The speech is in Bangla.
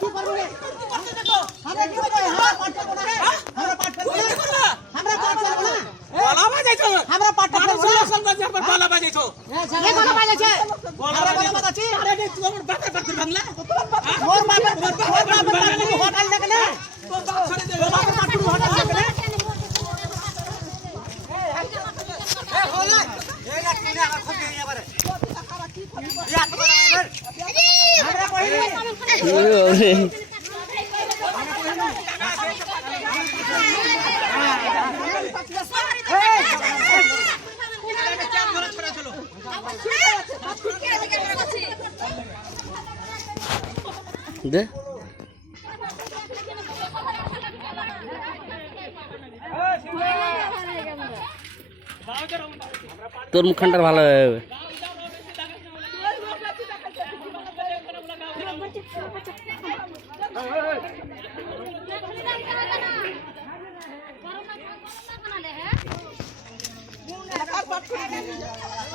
কি করব রে আমরা কি করব আমরা পাঠ করব না আমরা পাঠ করব না আমরা পাঠ করব না গলা বাজাইছো আমরা পাঠ করব না আসল বাজার পর গলা বাজাইছো এ গলা বাজাইছে গলা বাজাইছি আরে তোমার বাপের বাপের বাংলা মোর বাপের হোটেল দেখে না তোর বাপ ছেড়ে দে বাপের বাপের হোটেল দেখে না এ হলা এই রাখনি আমার খুব গিয়ে এবারে ইয়া তো আমরা কইনি দে তোর মুখখানটার ভালো হবে